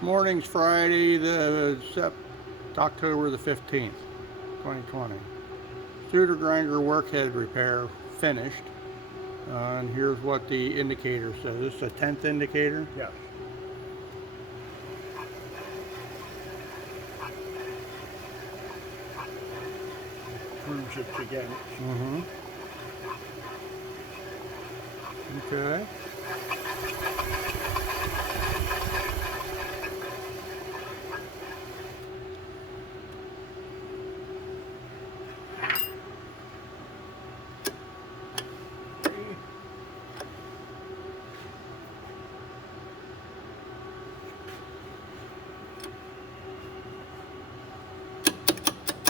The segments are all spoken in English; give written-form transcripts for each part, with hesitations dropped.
Morning's Friday, October the 15th, 2020. Studer Workhead Repair finished. And here's what the indicator says. This is a 10th indicator? Yes. Proves it's again. Mm-hmm. Okay.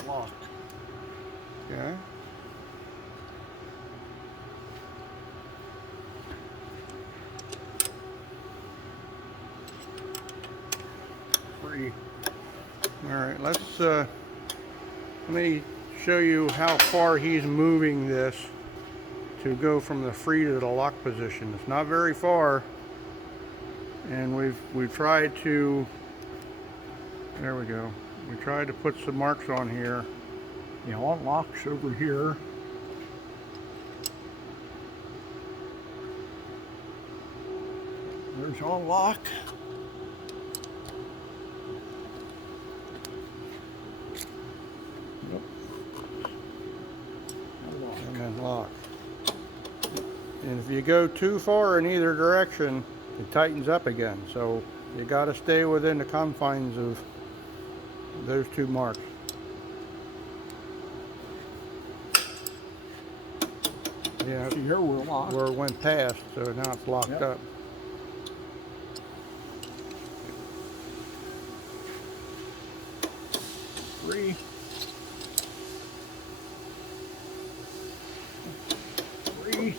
Locked. Okay. Free. All right, let me show you how far he's moving this to go from the free to the lock position. It's not very far, and we've tried to. There we go. We tried to put some marks on here. The unlock's over here. There's unlock. Yep. Unlock. And then lock. And if you go too far in either direction, it tightens up again. So you got to stay within the confines of those two marks. Yeah, See here we're locked. where it went past, so now it's locked Yep. up. Free. Free.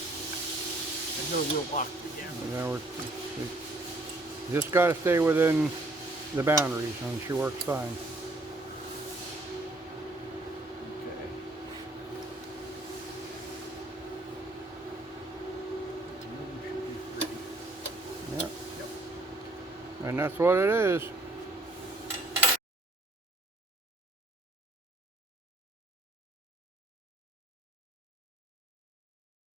I know we're locked again. And now we just got to stay within the boundaries, and she works fine. Okay. Yeah. And that's what it is.